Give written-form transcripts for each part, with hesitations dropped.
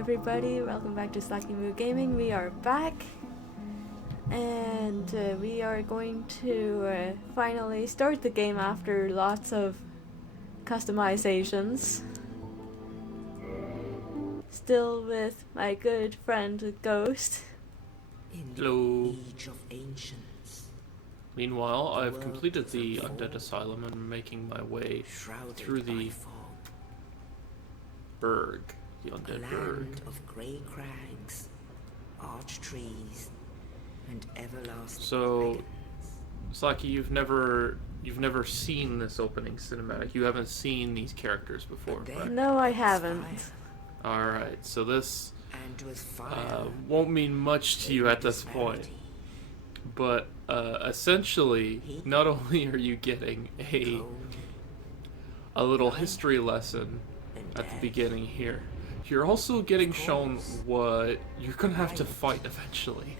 everybody, welcome back to Slacky Moo Gaming. We are back, and we are going to finally start the game after lots of customizations. Still with my good friend Ghost. Hello. Meanwhile, I've completed the Undead Asylum and I'm making my way through the Berg, the Undead Berg. Land of grey crags, arch trees, and everlasting So, dragons. Slacky, you've never seen this opening cinematic. You haven't seen these characters before, right? No, I haven't. Alright, so this And was fire won't mean much to you at this point. But essentially, not only are you getting a little history lesson at the beginning here, you're also getting shown what you're gonna have to fight eventually.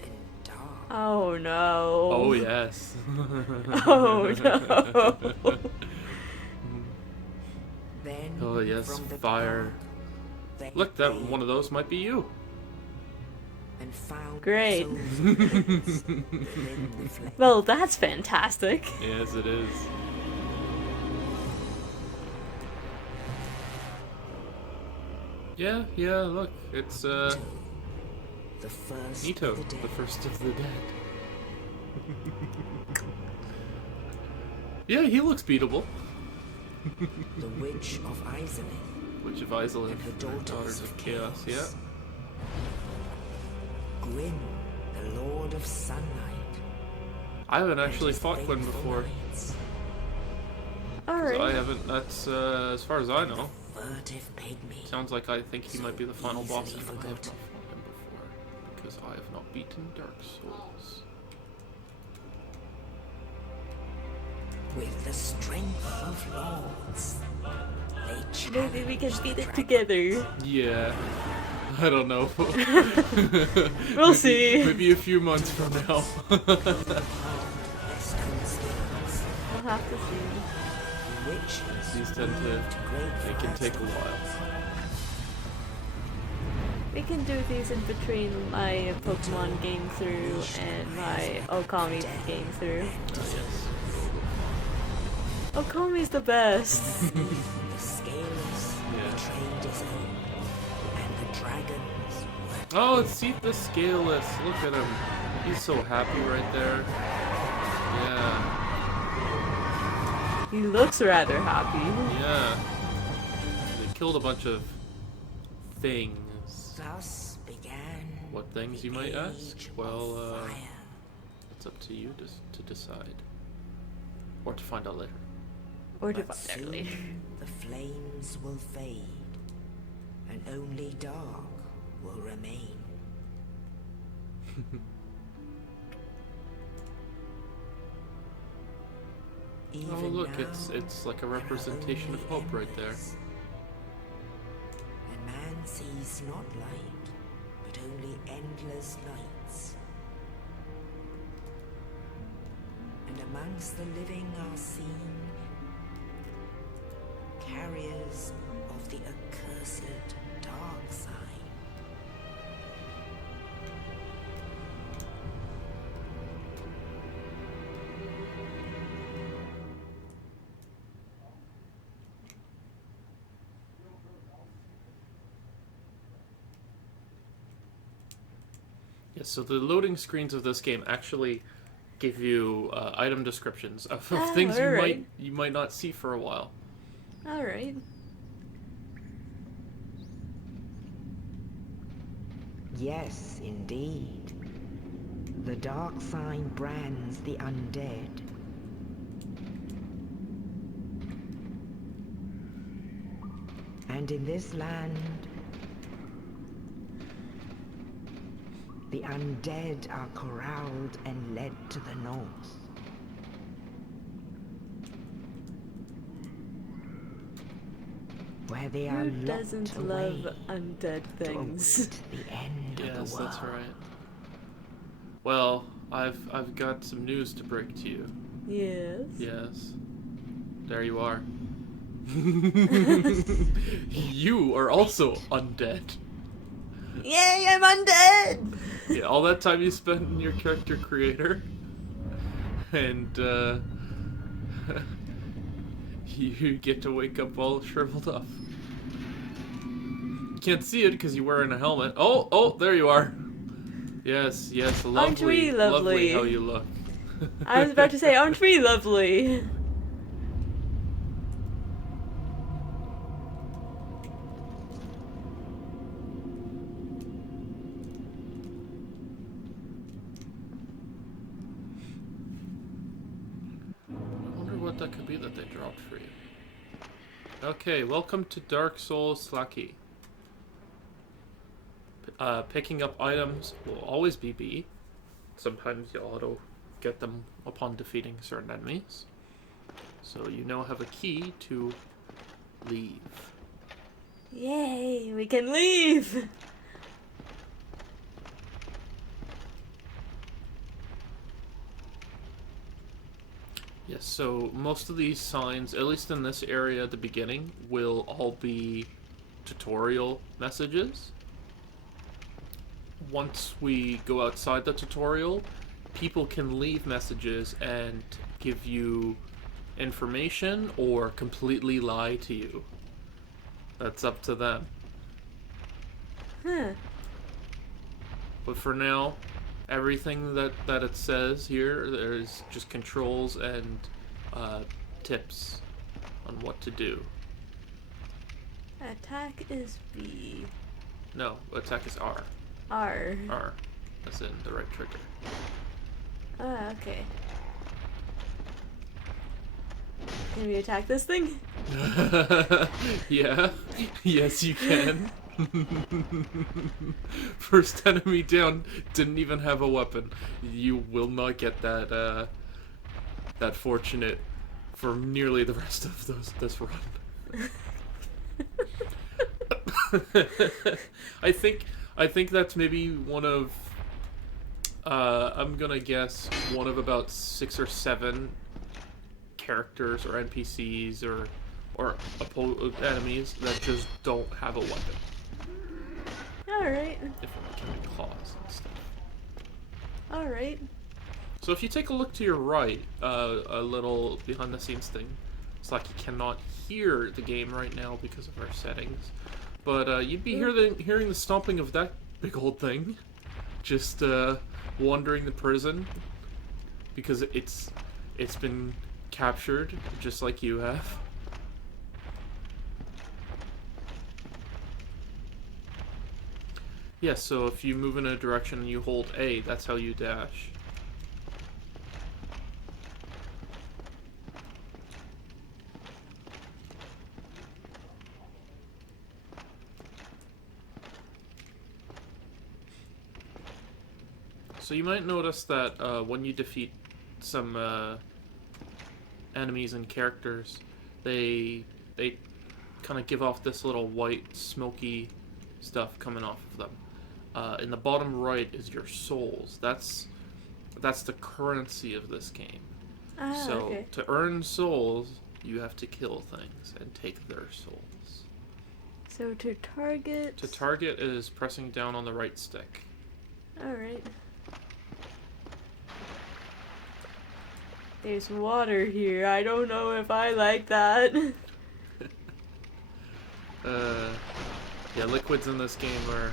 Oh no. Oh yes. Oh no. Then Oh yes, from the fire. dark, they Look, that came one of those might be you. and found Great. souls of prince within the flame. Well, that's fantastic. Yes, it is. Yeah, look, it's The first Nito, of the dead. the first of the dead. Yeah, he looks beatable. The witch of Izalith, Witch of Izalith, and her daughters of Chaos, yeah. Gwyn, the lord of sunlight. I haven't and actually his fought Gwyn faithful before. knights. So I Alright. haven't, that's as far as I know. Furtive pygmy. Sounds like I think he might be the final boss Easily if I have not forgotten. fought him before. Because I have not beaten Dark Souls. With the strength of lords, they Maybe we can challenge beat the it dragon. together. Yeah. I don't know. We'll see. Maybe a few months from now. Less conceals. We'll have to see. Witches These tend to, moved great they can take a fires. while. We can do these in between my Pokemon game through and my Okami game through. Yes. Okami's the best. The scaleless Yeah. betrayed his own, and the dragons were Oh, see the Scaleless. Look at him. He's so happy right there. Yeah. He looks rather happy. Yeah. They killed a bunch of things. thus began What things, you the might ask? age Well, of fire. it's up to you to decide. Or to find out later. Or to But find out later. soon the flames will fade, and only dark will remain. Oh Even look, now, it's like a there are representation of only hope right there. embers, and man sees not light, but only endless nights. And amongst the living are seen carriers of the accursed dark side. Yeah, so the loading screens of this game actually give you item descriptions of Oh, things alright. you might not see for a while. Alright. Yes, indeed. The dark sign brands the undead. And in this land, the undead are corralled and led to the north. Where they are Who locked doesn't away love undead to things? await the end of Yes, the world. that's right. Well, I've got some news to break to you. Yes. Yes. There you are. You are also undead. Yay, I'm undead! Yeah, all that time you spent in your character creator, and you get to wake up all shriveled up. You can't see it because you're wearing a helmet. Oh, there you are. Yes, lovely, Aren't we lovely? how you look. I was about to say, aren't we lovely? I wonder what that could be that they dropped for you. Okay, welcome to Dark Souls Slacky. Picking up items will always be B. Sometimes you auto get them upon defeating certain enemies. So you now have a key to leave. Yay, we can leave! Yes, so most of these signs, at least in this area at the beginning, will all be tutorial messages. Once we go outside the tutorial, people can leave messages and give you information or completely lie to you. That's up to them. Huh. But for now, everything that it says here, there's just controls and tips on what to do. Attack is B. No, attack is R. R. R. That's in the right trigger. Ah, okay. Can we attack this thing? Yeah. Yes, you can. First enemy down didn't even have a weapon. You will not get that that fortunate for nearly the rest of this run. I think that's maybe one of I'm gonna guess one of about 6 or 7 characters or NPCs or enemies that just don't have a weapon. Alright. If only counting claws and stuff. Alright. So if you take a look to your right, a little behind the scenes thing, it's like you cannot hear the game right now because of our settings, but you'd be hearing the stomping of that big old thing, just wandering the prison, because it's been captured just like you have. Yes, so if you move in a direction and you hold A, that's how you dash. So you might notice that when you defeat some enemies and characters, they kind of give off this little white, smoky stuff coming off of them. In the bottom right is your souls. That's the currency of this game. Ah, So okay. to earn souls, you have to kill things and take their souls. So to target... To target is pressing down on the right stick. Alright. There's water here. I don't know if I like that. Yeah, liquids in this game are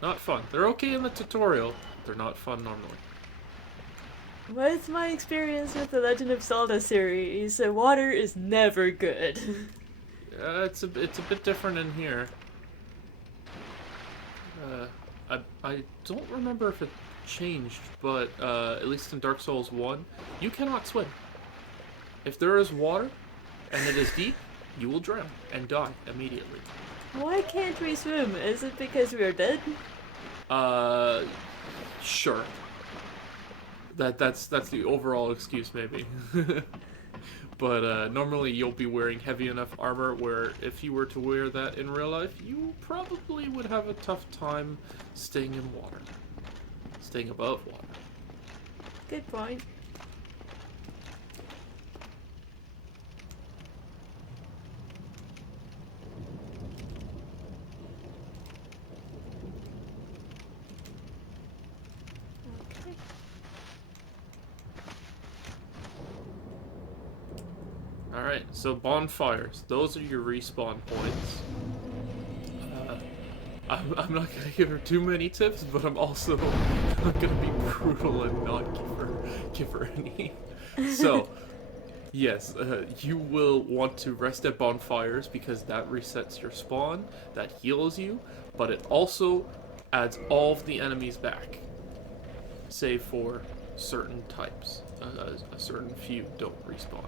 not fun. They're okay in the tutorial. They're not fun normally. What's my experience with the Legend of Zelda series? Water is never good. It's a bit different in here. I don't remember if it changed, but at least in Dark Souls 1, you cannot swim. If there is water and it is deep, you will drown and die immediately. Why can't we swim? Is it because we are dead? Sure. That's the overall excuse, maybe. But normally you'll be wearing heavy enough armor where if you were to wear that in real life, you probably would have a tough time staying in water. Staying above water. Good point. Alright, so bonfires. Those are your respawn points. I'm not gonna give her too many tips, but I'm also not gonna be brutal and not give her any. So, yes, you will want to rest at bonfires because that resets your spawn, that heals you, but it also adds all of the enemies back, save for certain types. A certain few don't respawn.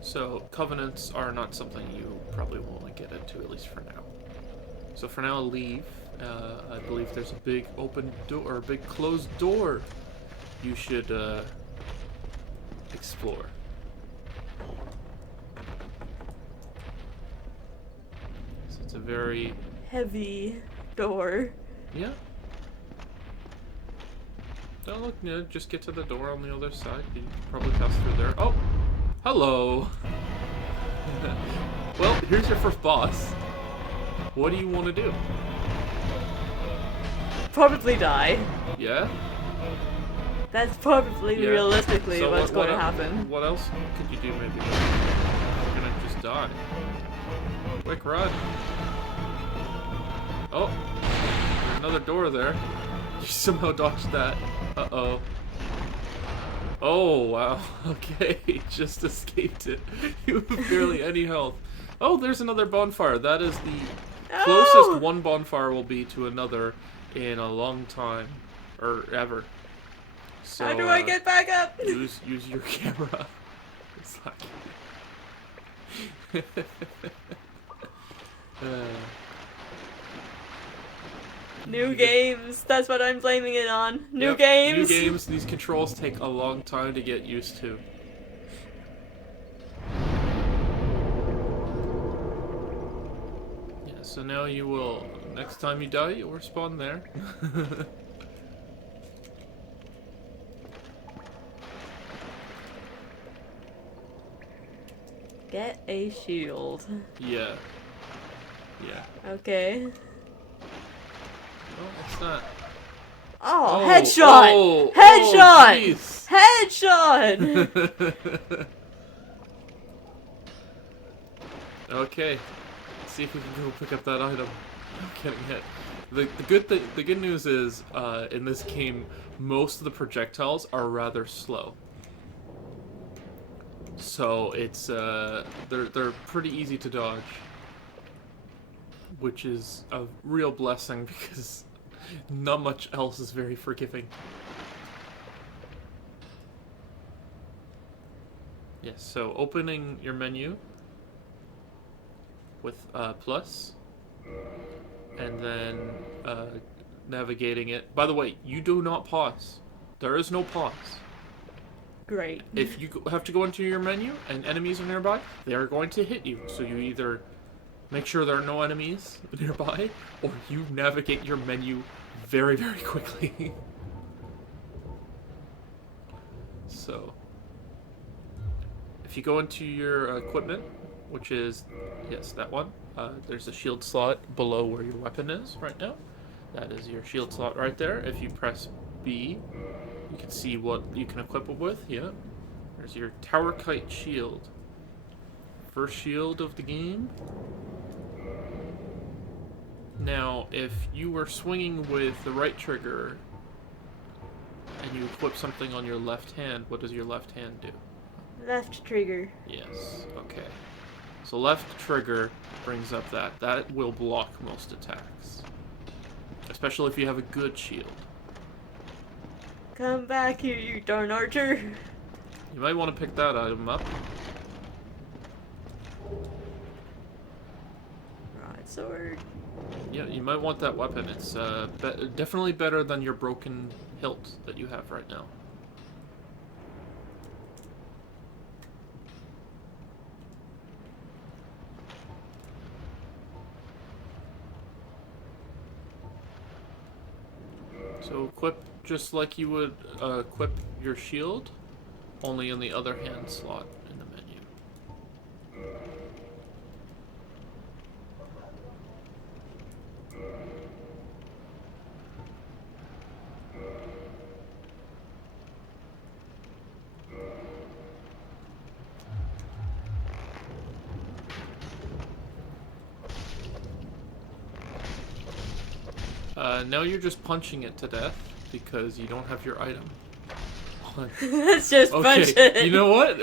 So, covenants are not something you probably want to get into, at least for now. So for now, leave. I believe there's a big open door, or a big closed door you should explore. So it's a very... Heavy door. Yeah. Don't look near, just get to the door on the other side. You can probably pass through there. Oh! Hello! Well, here's your first boss. What do you want to do? Probably die. Yeah? That's probably Yeah. realistically So what's going to el- happen. What else could you do maybe? You're gonna just die. Quick run. Oh! There's another door there. You somehow dodged that. Uh-oh. Oh, wow. Okay, just escaped it. You have barely any health. Oh, there's another bonfire. That is the closest one bonfire will be to another in a long time. Or ever. So, How do I get back up? use your camera. It's like... New games. That's what I'm blaming it on. New Yep, games. New games. These controls take a long time to get used to. Yeah, so now you will... Next time you die, you'll respawn there. Get a shield. Yeah. Yeah. Okay. Oh, what's that? Oh, Oh, headshot! oh, Headshot! oh, Headshot! Okay. Let's see if we can go pick up that item. I'm getting hit. The good news is, in this game, most of the projectiles are rather slow. So it's they're pretty easy to dodge, which is a real blessing because not much else is very forgiving. Yes, so opening your menu with plus, and then navigating it. By the way, you do not pause. There is no pause. Great. If you have to go into your menu and enemies are nearby, they are going to hit you. So you either make sure there are no enemies nearby, or you navigate your menu very, very quickly. So, if you go into your equipment, which is, yes, that one, there's a shield slot below where your weapon is right now. That is your shield slot right there. If you press B, you can see what you can equip it with. Yeah. There's your Tower Kite shield. First shield of the game. Now, if you were swinging with the right trigger and you equip something on your left hand, what does your left hand do? Left trigger. Yes. Okay. So left trigger brings up that. That will block most attacks. Especially if you have a good shield. Come back here, you darn archer. You might want to pick that item up. Broadsword. Yeah, you might want that weapon. It's definitely better than your broken hilt that you have right now. So equip just like you would equip your shield, only in the other hand slot in the menu. Now you're just punching it to death because you don't have your item. Let's just punch Okay, it. you know what?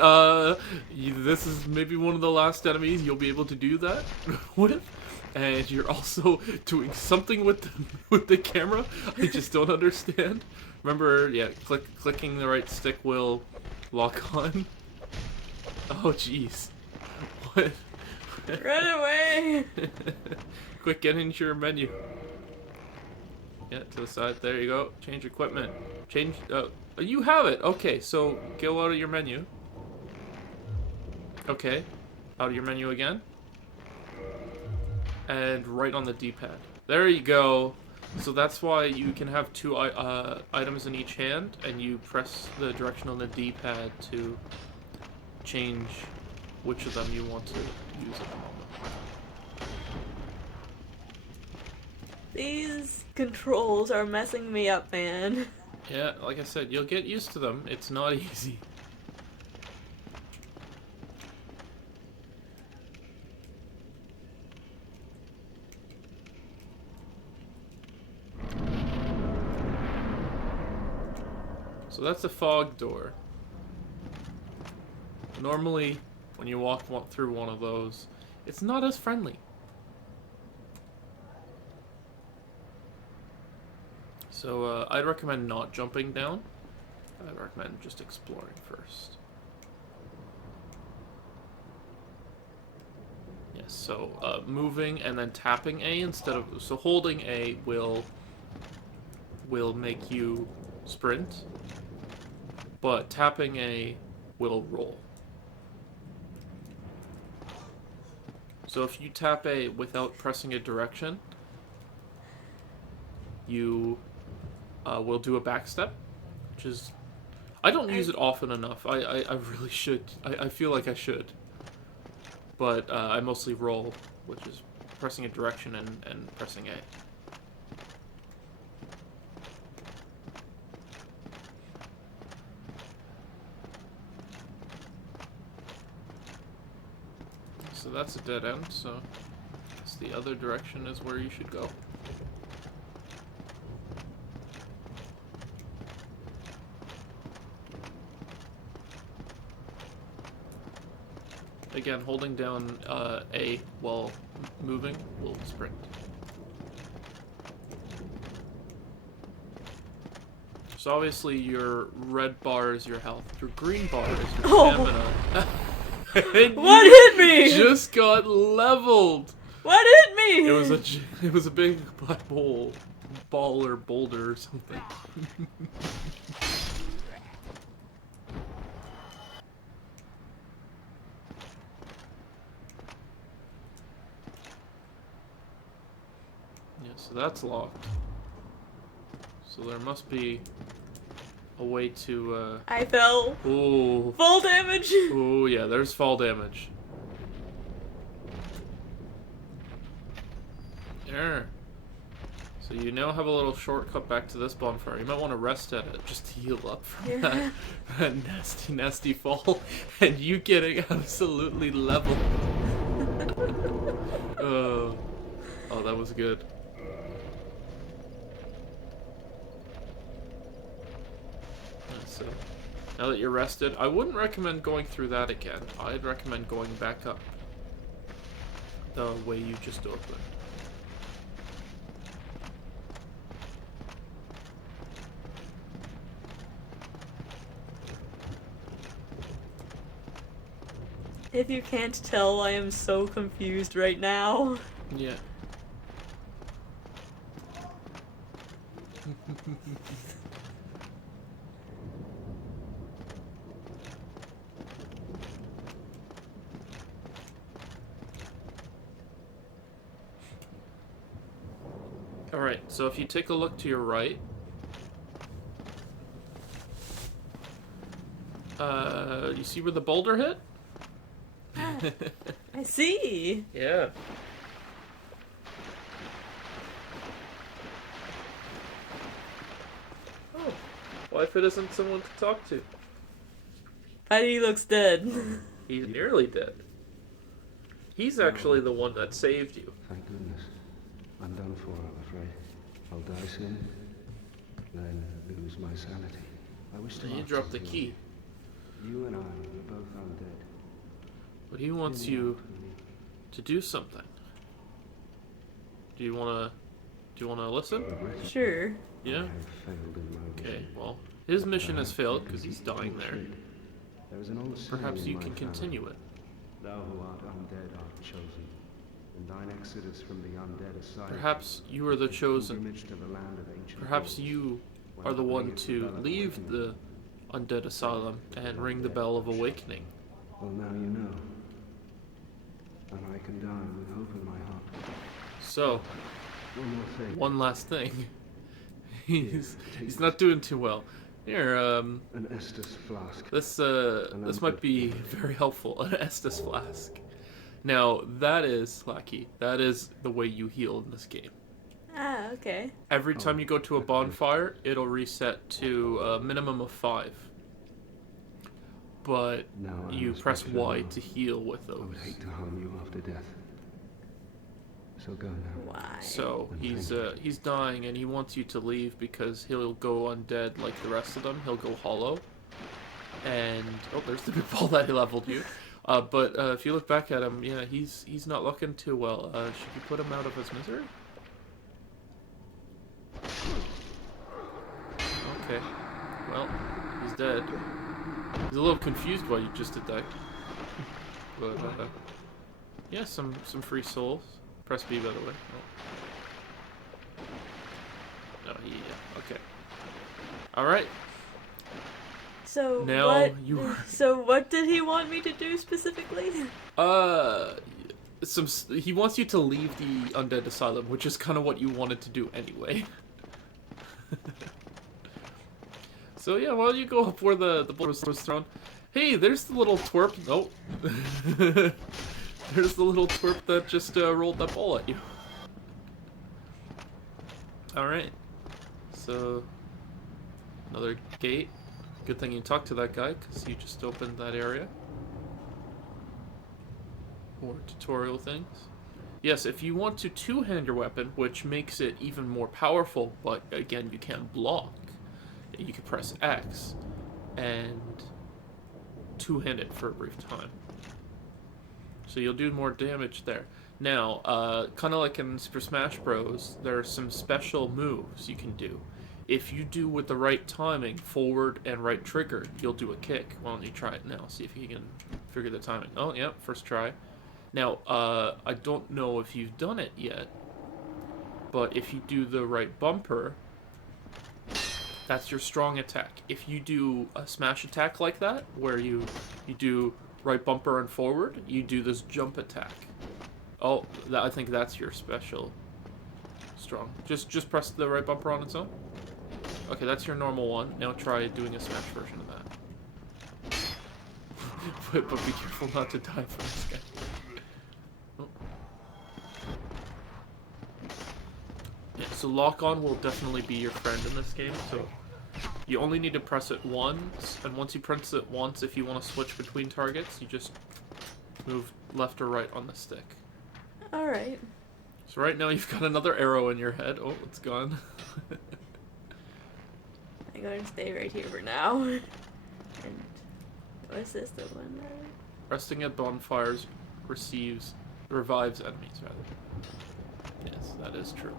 This is maybe one of the last enemies you'll be able to do that with. And you're also doing something with the camera. I just don't understand. Remember, yeah, clicking the right stick will lock on. Oh, jeez. What? Run away. Quick, get into your menu. Yeah, to the side. There you go. Change equipment. Change. You have it. Okay, so go out of your menu. Okay, out of your menu again. And right on the D-pad. There you go. So that's why you can have two items in each hand, and you press the direction on the D-pad to change which of them you want to use at the moment. These controls are messing me up, man. Yeah, like I said, you'll get used to them. It's not easy. So that's a fog door. Normally, when you walk through one of those, it's not as friendly. So I'd recommend not jumping down. I'd recommend just exploring first. Yes, so moving and then tapping A instead of... So holding A will make you sprint, but tapping A will roll. So if you tap A without pressing a direction, you will do a backstep, which is... I don't use it often enough. I really should. I feel like I should. But I mostly roll, which is pressing a direction and pressing A. So that's a dead end, so I guess the other direction is where you should go. Again, holding down A while moving will sprint. So obviously your red bar is your health, your green bar is your stamina. What hit me? Just got leveled. What hit me? It was a big black ball or boulder or something. Yeah, so that's locked. So there must be a way to I fell. Ooh. Full damage. Ooh, yeah, there's fall damage. There. So you now have a little shortcut back to this bonfire. You might want to rest at it just to heal up from that nasty, nasty fall. And you getting absolutely leveled. Oh, that was good. So, now that you're rested, I wouldn't recommend going through that again. I'd recommend going back up the way you just opened. If you can't tell, I am so confused right now. Yeah. Alright, so if you take a look to your right, you see where the boulder hit? I see. Yeah. Oh, what if it isn't someone to talk to? Paddy looks dead. He's nearly dead. He's actually the one that saved you. Thank goodness. I'm done for, I'm afraid. I'll die I sin, then lose my sanity. I wish to You ask dropped the you, key. You and I are both undead. But he wants you to do something. Do you wanna listen? Sure. Yeah? I have failed in my Okay, mission. well, his mission has failed because he's dying there. There is an old saying Perhaps in you my can family, continue it. Thou who art undead art chosen, and thine exodus from the undead aside. Perhaps you are the chosen. pilgrimage to the land of ancient Perhaps gods, you when are the the one way of to developed leave awakening. the undead asylum and ring the bell of awakening. Well, now you know. And I can die with hope in my heart. So, One more thing. one last thing. he's not doing too well. Here, An Estus flask. this might be very helpful. An Estus flask. Now, that is, Lackey, that is the way you heal in this game. Ah, okay. Every time you go to a bonfire, it'll reset to a minimum of 5. But Now I you must press bid Y farewell. to heal with I would those. hate to harm you after death. So go now. Why? So he's dying and he wants you to leave because he'll go undead like the rest of them. He'll go hollow. And oh, there's the big ball that he leveled you. But if you look back at him, yeah, he's not looking too well. Should you put him out of his misery? Okay. Well, he's dead. He's a little confused why you just did that. But yeah, some free souls. Press B, by the way. Oh, yeah. Okay. All right. So Now what? you- So what did he want me to do specifically? He wants you to leave the undead asylum, which is kind of what you wanted to do anyway. So yeah, why don't you go up where the ball was thrown? Hey, there's the little twerp. Nope. There's the little twerp that just rolled that ball at you. All right. So another gate. Good thing you talked to that guy, because you just opened that area. More tutorial things. Yes, if you want to two-hand your weapon, which makes it even more powerful, but again, you can't block, you can press X and two-hand it for a brief time. So you'll do more damage there. Now, kind of like in Super Smash Bros., there are some special moves you can do. If you do with the right timing, forward and right trigger, you'll do a kick. Why don't you try it now? See if you can figure the timing. Oh, yeah, first try. Now, I don't know if you've done it yet, but if you do the right bumper, that's your strong attack. If you do a smash attack like that, where you do right bumper and forward, you do this jump attack. Oh, I think that's your special strong. Just press the right bumper on its own. Okay, that's your normal one. Now try doing a smash version of that. but be careful not to die from this guy. Oh. Yeah, so lock on will definitely be your friend in this game. So you only need to press it once, and once you press it once, if you want to switch between targets, you just move left or right on the stick. Alright. So right now you've got another arrow in your head. Oh, it's gone. I'm going to stay right here for now. And what's this? The one? Resting at bonfires revives enemies, rather. Yes, that is true.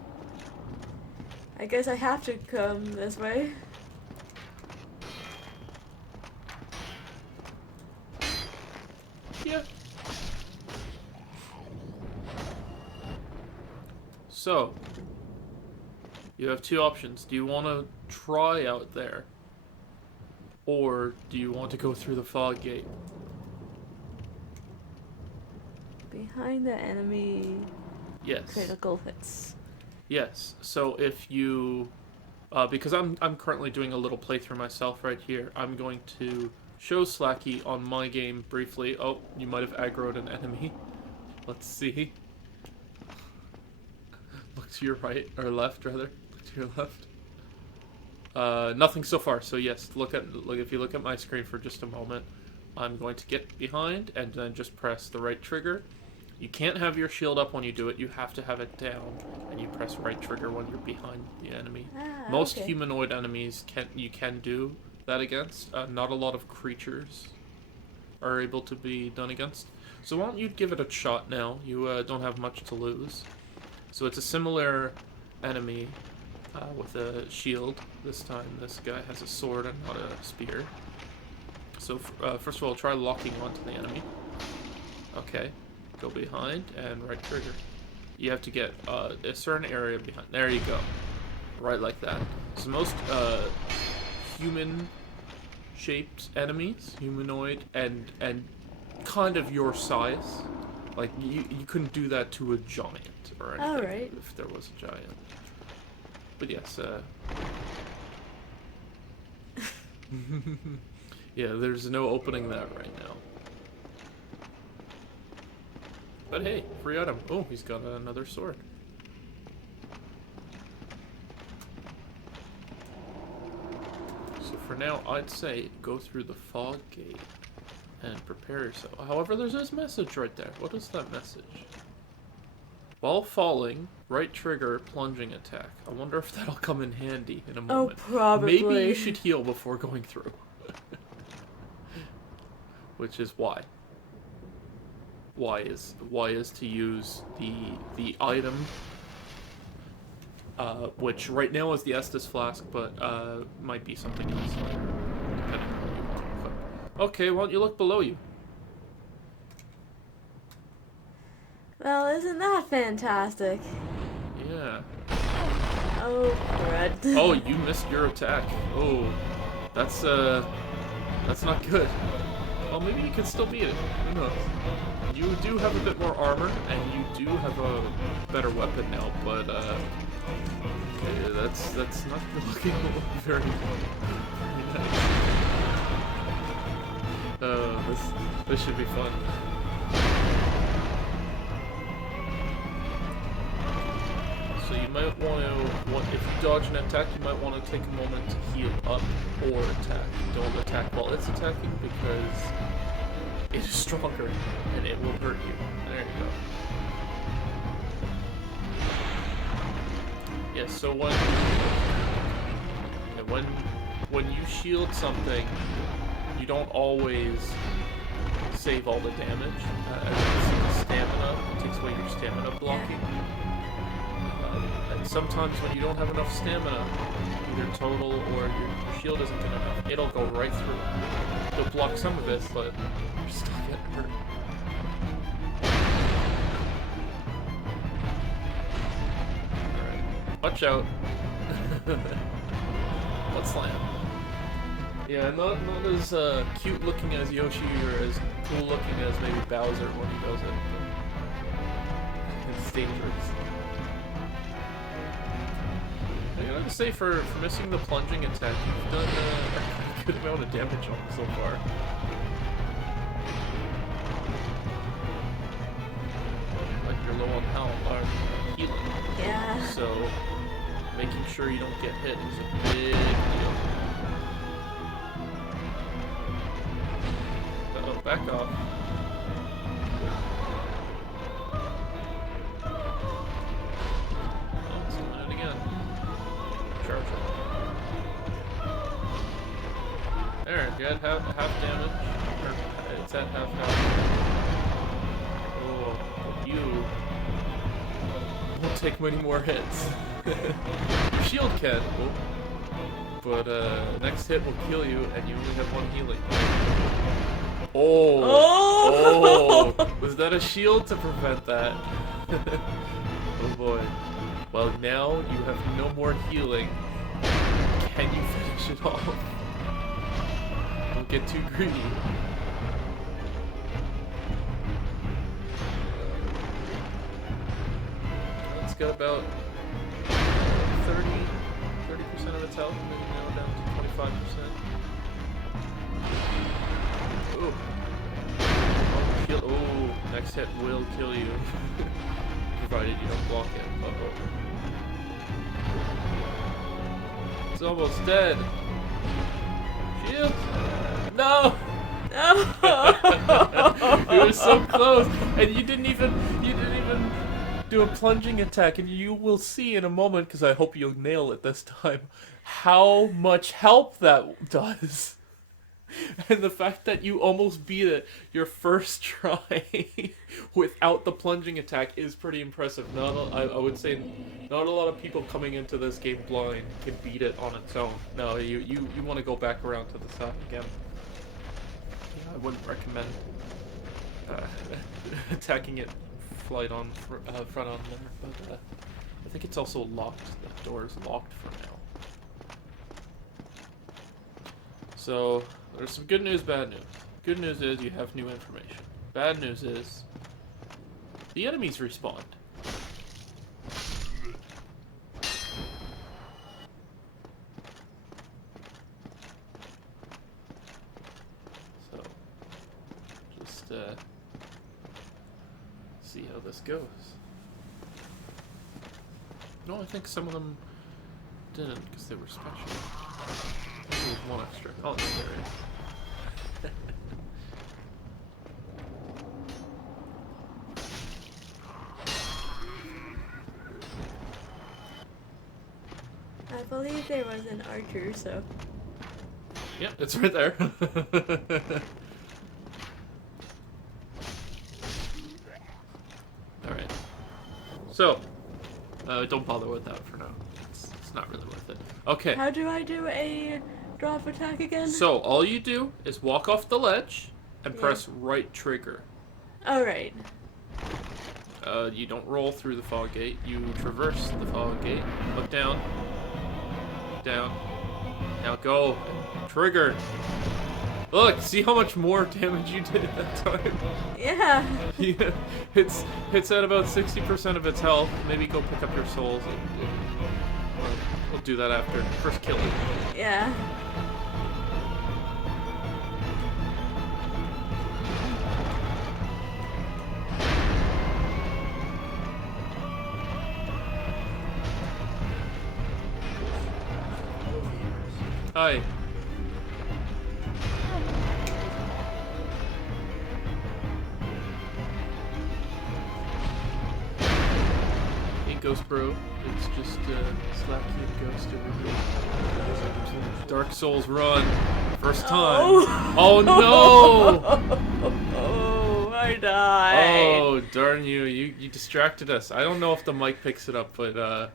I guess I have to come this way. Yeah. So, you have two options. Do you want to try out there? Or do you want to go through the fog gate? Behind the enemy Yes. critical hits. Yes. So if you, because I'm currently doing a little playthrough myself right here, I'm going to show Slacky on my game briefly. Oh, you might have aggroed an enemy. Let's see. Look to your right, or left rather. Look to your left. Nothing so far. So yes, look if you look at my screen for just a moment, I'm going to get behind and then just press the right trigger. You can't have your shield up when you do it. You have to have it down, and you press right trigger when you're behind the enemy. Most okay. humanoid enemies you can do that against. Not a lot of creatures are able to be done against. So why don't you give it a shot now? You don't have much to lose. So it's a similar enemy with a shield. This time this guy has a sword and not a spear. So first of all, try locking onto the enemy. Okay. Go behind and right trigger. You have to get a certain area behind. There you go. Right like that. So most human-shaped enemies, humanoid, and kind of your size. Like, you couldn't do that to a giant or anything. Alright. If there was a giant. But yes, yeah, there's no opening that right now. But hey, free item. Oh, he's got another sword. So for now, I'd say go through the fog gate and prepare yourself. However, there's this message right there. What is that message? While falling, right trigger plunging attack. I wonder if that'll come in handy in a Oh, moment. probably. Maybe you should heal before going through. Which is why. Why is to use the item, which right now is the Estus flask, but might be something else later, depending on what you want to equip. Okay, why don't you look below you? Well, isn't that fantastic? Yeah. Oh, bread. Oh, you missed your attack. Oh, that's not good. Well, maybe you can still beat it. Who knows? You do have a bit more armor, and you do have a better weapon now, but yeah, that's not looking very nice. This should be fun. So you might want to, if you dodge an attack, you might want to take a moment to heal up or attack. Don't attack while it's attacking because it is stronger and it will hurt you. There you go. Yes, so when you shield something, you don't always save all the damage. As you can see, the stamina, it takes away your stamina blocking. And sometimes when you don't have enough stamina, either total or your shield isn't good enough, it'll go right through. You'll block some of it, but you're still getting hurt. Alright. Watch out. Let's slam. Yeah, not as cute looking as Yoshi or as cool looking as maybe Bowser when he does it, but it's dangerous. I gotta say, for missing the plunging attack, you've done a good amount of damage on him so far. Like you're low on health or healing. Yeah. So making sure you don't get hit is a big deal. Uh-oh, back off. Oh, it's doing it again. Charge it. There, get half damage. Or, it's at half health. Oh, you won't take many more hits. Your shield can, but next hit will kill you, and you only have one healing. Oh! Was that a shield to prevent that? Oh boy. Well, now you have no more healing. Can you finish it off? Don't get too greedy. It's got about 30% of its health, maybe now down to 25%. Ooh. Oh, next hit will kill you. Provided you don't block it. Uh-oh. It's almost dead. Shield! No! It was so close, and you didn't even do a plunging attack, and you will see in a moment, because I hope you'll nail it this time, how much help that does. And the fact that you almost beat it your first try without the plunging attack is pretty impressive. I would say not a lot of people coming into this game blind can beat it on its own. No, you want to go back around to the side again. I wouldn't recommend attacking it front on there, but I think it's also locked. The door is locked for now. So, there's some good news, bad news. Good news is you have new information. Bad news is the enemies respawned. So, just see how this goes. No, I think some of them didn't because they were special. There's one extra. Oh, there it is. I believe there was an archer, so. Yeah, it's right there. Alright. So, don't bother with that for now. It's not really worth it. Okay. How do I do a drop attack again? So, all you do is walk off the ledge and press right trigger. Alright. You don't roll through the fog gate. You traverse the fog gate. Look down. Down. Now go. Trigger. Look, see how much more damage you did at that time? Yeah. Yeah. It's at about 60% of its health. Maybe go pick up your souls. We'll do that after. First kill it. Yeah. Hi. Hey, Ghost Bro. It's just Slacky and Ghost over here. Dark Souls run. First time. Oh no! Oh, I died. Oh, darn you. You distracted us. I don't know if the mic picks it up, but the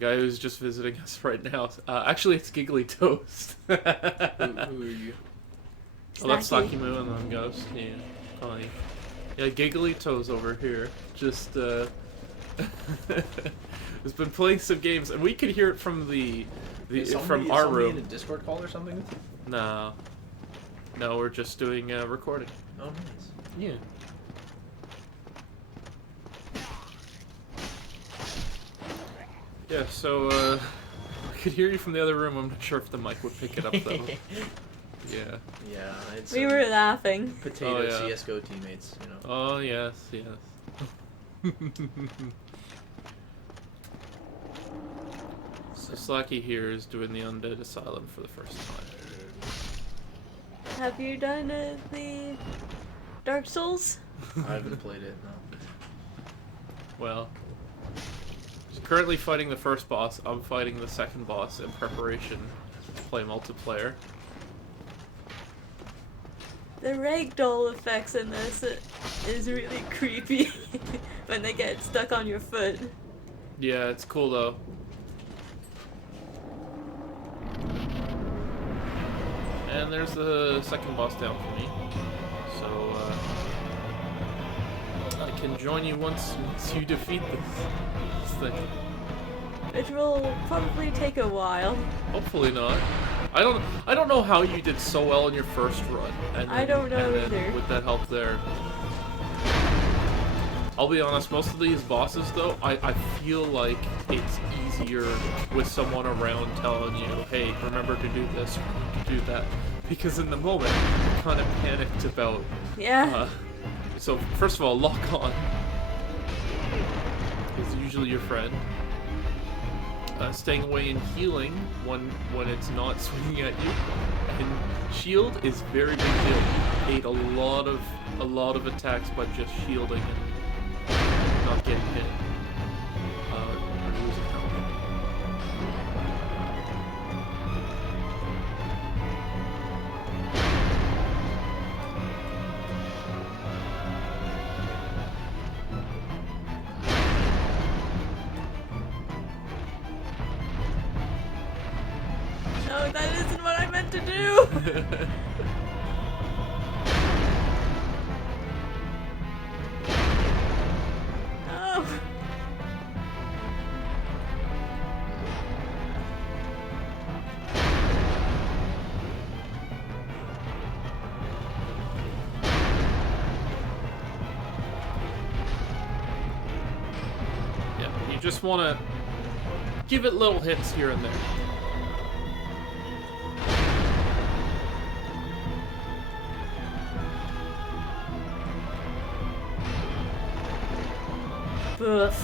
guy who's just visiting us right now. Actually, it's Giggly Toast. Who are you? Oh, that's Slacky Moo and then Ghost. Yeah. Funny. Yeah, Giggly Toes over here. Just, has been playing some games, and we could hear it from from our room. In a Discord call or something with you? No. No, we're just doing recording. Oh, nice. Yeah. Yeah, so, I could hear you from the other room. I'm not sure if the mic would pick it up, though. Yeah. Yeah, it's We were laughing. potato Oh, yeah. CSGO teammates, you know. Oh, yes, yes. So Slacky here is doing the Undead Asylum for the first time. Have you done the Dark Souls? I haven't played it, no. Well, he's currently fighting the first boss. I'm fighting the second boss in preparation to play multiplayer. The ragdoll effects in this is really creepy when they get stuck on your foot. Yeah, it's cool though. And there's the second boss down for me. So, I can join you once you defeat this thing. Which will probably take a while. Hopefully not. I don't know how you did so well in your first run. And I don't know and then either. with that help there. I'll be honest, most of these bosses though, I feel like it's easier with someone around telling you, hey, remember to do this, remember to do that. Because in the moment, I'm kind of panicked about... Yeah. So, first of all, lock on is usually your friend. Staying away and healing when it's not swinging at you. And shield is very big deal. You ate a lot of attacks by just shielding and not getting hit. Or losing health. No, that isn't what I meant to do! No! Yeah, you just want to give it little hits here and there. Ugh.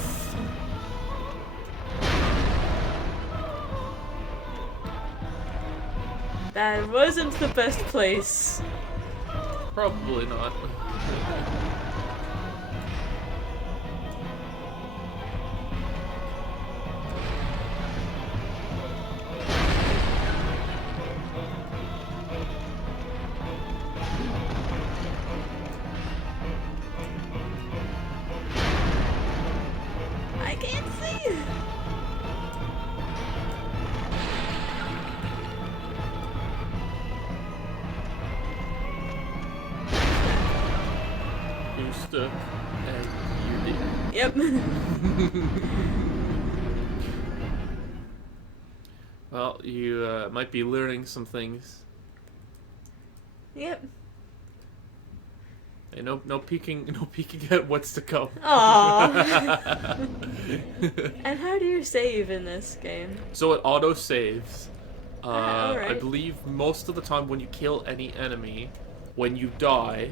That wasn't the best place. Probably not. I can't see! You stuck, and you did. Yep. Well, you might be learning some things. Yep. Hey, no peeking at what's to come. Aww. And how do you save in this game? So it auto saves. I alright. believe most of the time when you kill any enemy, when you die,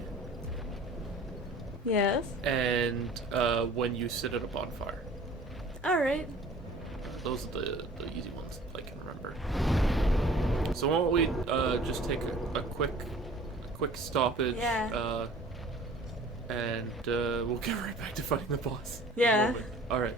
Yes. and when you sit at a bonfire. Alright. Those are the easy ones I can remember. So why don't we just take a quick stoppage? Yeah. And we'll get right back to fighting the boss. Yeah. All right.